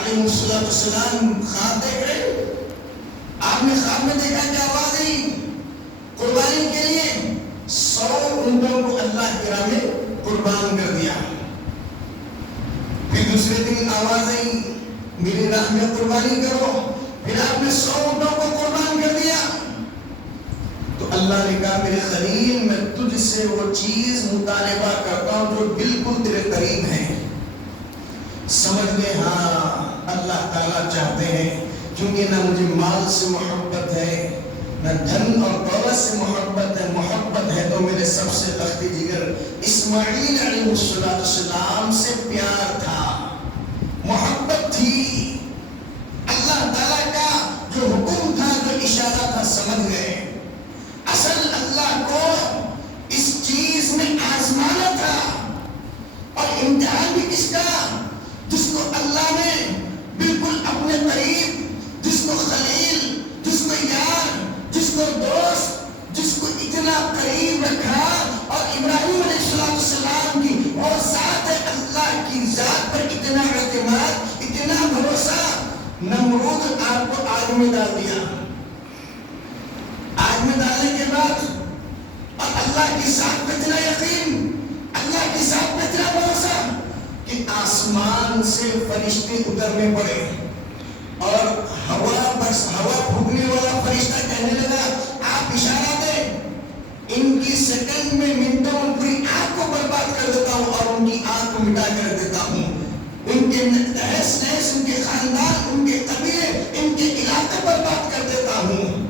علیہ السلام خواب دیکھ رہے، آپ نے خواب میں دیکھا کہ آواز آئی قربانی کے لیے 100 اونٹوں کو اللہ کی راہ میں قربان کر دیا۔ پھر دوسرے دن آواز آئی میری راہ میں قربانی کرو، پھر آپ نے 100 اونٹوں کو قربان کر دیا۔ تو اللہ نے کہا میرے خلیل میں تجھ سے وہ چیز مطالبہ کرتا ہوں جو بالکل تیرے قریب ہے۔ سمجھ لے ہاں اللہ تعالیٰ چاہتے ہیں، کیونکہ نہ مجھے مال سے محبت ہے نہ دھن اور دولت سے محبت ہے تو میرے سب سے تختی جگر اسماعیل علیہ السلام سے پیار تھا، محبت تھی۔ اللہ تعالیٰ کا جو حکم تھا، جو اشارہ تھا، سمجھ گئے۔ اصل اللہ کو اس چیز میں آزمانا تھا، اور امتحان بھی کس کا؟ جس کو اللہ نے بالکل اپنے قریب، جس کو خلیل، جس کو یار، جس کو دوست، جس کو اتنا قریب رکھا، اور ابراہیم علیہ السلام کی وہ ذات اللہ کی ذات پر اتنا اعتماد، اتنا بھروسہ، نمرود آپ کو آگ میں ڈال دیا۔ آگ میں ڈالنے کے بعد اور اللہ کی ذات پر اتنا یقین، اللہ کی ذات پر اتنا بھروسہ کہ آسمان سے فرشتے اترنے پڑے، اور ہوا پھونکنے والا فرشتہ کہنے لگا آپ اشارہ دیں، ان کی سیکنڈ میں منٹوں میں پوری آنکھ کو برباد کر دیتا ہوں اور ان کی آنکھ کو مٹا کر دیتا ہوں، ان کے تہس نہس، ان کے خاندان، ان کے قبیلے، ان کے علاقے برباد کر دیتا ہوں۔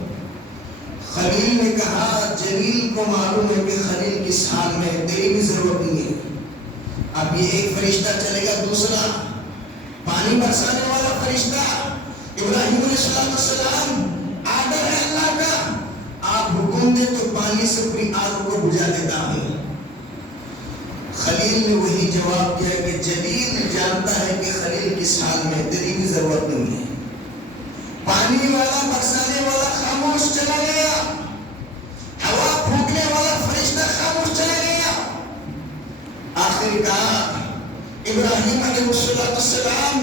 خلیل نے کہا جلیل کو معلوم ہے کہ خلیل کس حال میں ہے، تیری بھی ضرورت نہیں ہے۔ اب یہ ایک فرشتہ چلے گا، دوسرا پانی برسانے والا فرشتہ ابراہیم علیہ السلام، آرڈر ہے اللہ کا، آپ حکم دیں تو پانی سے پوری آگ کو بجھا دیتا ہوں۔ خلیل نے وہی جواب دیا کہ جلیل جانتا ہے کہ خلیل کس حال میں، تیری بھی ضرورت نہیں ہے۔ پانی والا برسانے والا خاموش چلا گیا، ہوا پھونکنے والا فرشتہ خاموش چلا گیا۔ آخر کار ابراہیم علیہ السلام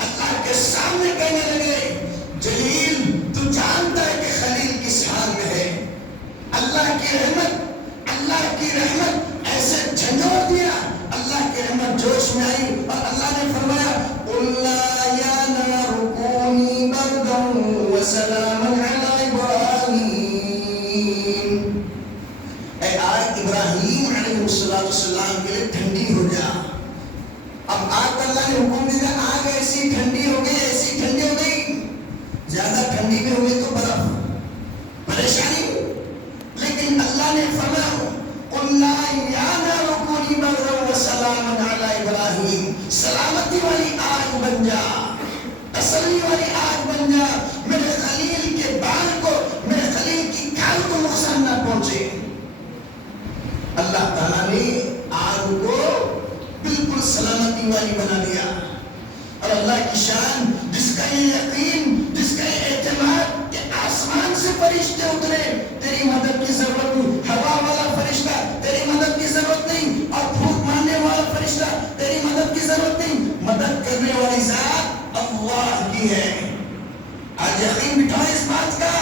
اللہ کے سامنے کہنے لگے جلیل تو جانتا ہے کہ خلیل کس حال میں ہے، اللہ کی رحمت ایسے جھنجھوڑ دیا، اللہ کی رحمت جوش میں آئی، اور اللہ نے فرمایا قُلْنَا يَا نَارُ كُونِي بَرْدًا وَسَلَامًا عَلَىٰ إِبْرَاهِيمَ، اے آگ ابراہیم علیہ السلام کے لیے ٹھنڈی ہو جا۔ اب آگ اللہ نے حکم دیا، آگ ایسی ٹھنڈی ہو گئی، ایسی ٹھنڈی ہو گئی، زیادہ ٹھنڈی میں ہوئی تو برف، پریشانی، لیکن اللہ نے فرمایا قُلْنَا يَا نَارُ كُونِي بَرْدًا وَسَلَامًا عَلَىٰ إِبْرَاهِيمَ، سلامتی والی آگ بن جا، تسلی والی آگ بن جا، میرے خلیل کے بال کو، میرے خلیل کی کھال کو نقصان نہ پہنچے۔ اللہ تعالیٰ نے آگ کو بالکل سلامتی والی بنا دیا، اور اللہ کی شان، جس کا یہ یقین، جس کا یہ اعتماد کہ آسمان سے فرشتے اترے، تیری مدد کی ضرورت نہیں، ہوا والا فرشتہ تیری مدد کی ضرورت نہیں، اور پھونک مارنے والا فرشتہ تیری مدد کی ضرورت نہیں، مدد کرنے والی ذات اللہ کی ہے۔ آج یقین بٹھائیں اس بات کا،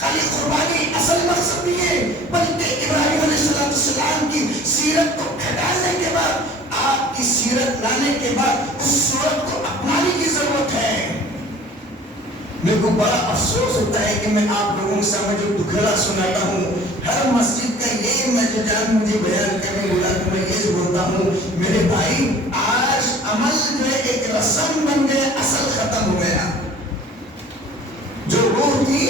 خالی قربانی اصل مقصد نہیں ہے، بلکہ ابراہیم علیہ السلام کی سیرت کو کھٹانے کے بعد، آپ کی سیرت لانے کے بعد اس صورت کو اپنانے کی ضرورت ہے۔ میرے کو بڑا افسوس ہوتا ہے کہ میں آپ لوگوں کے سامنے جو دکھڑا سناتا ہوں، ہر مسجد کا یہ میں جو جان مجھے بیان کرنے بولا کہ میں یہ بولتا ہوں میرے بھائی، آج عمل جو ہے ایک رسم بن گیا، اصل ختم ہو گیا، جو روح تھی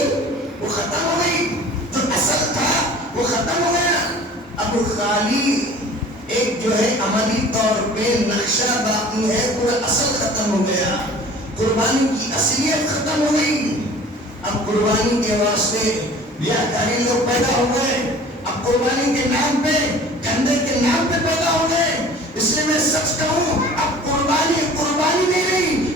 وہ ختم ہو گئی، جو اصل تھا وہ ختم ہو گیا، اب خالی ایک جو ہے عملی طور پہ نقشہ باقی ہے، پورا اصل ختم ہو گیا، قربانی کی اصلیت ختم ہو گئی۔ اب قربانی کے واسطے ریاکاری لوگ پیدا ہو گئے، اب قربانی کے نام پہ، دھندے کے نام پہ پیدا ہو گئے، اس لیے میں سچ کہوں اب قربانی نہیں رہی،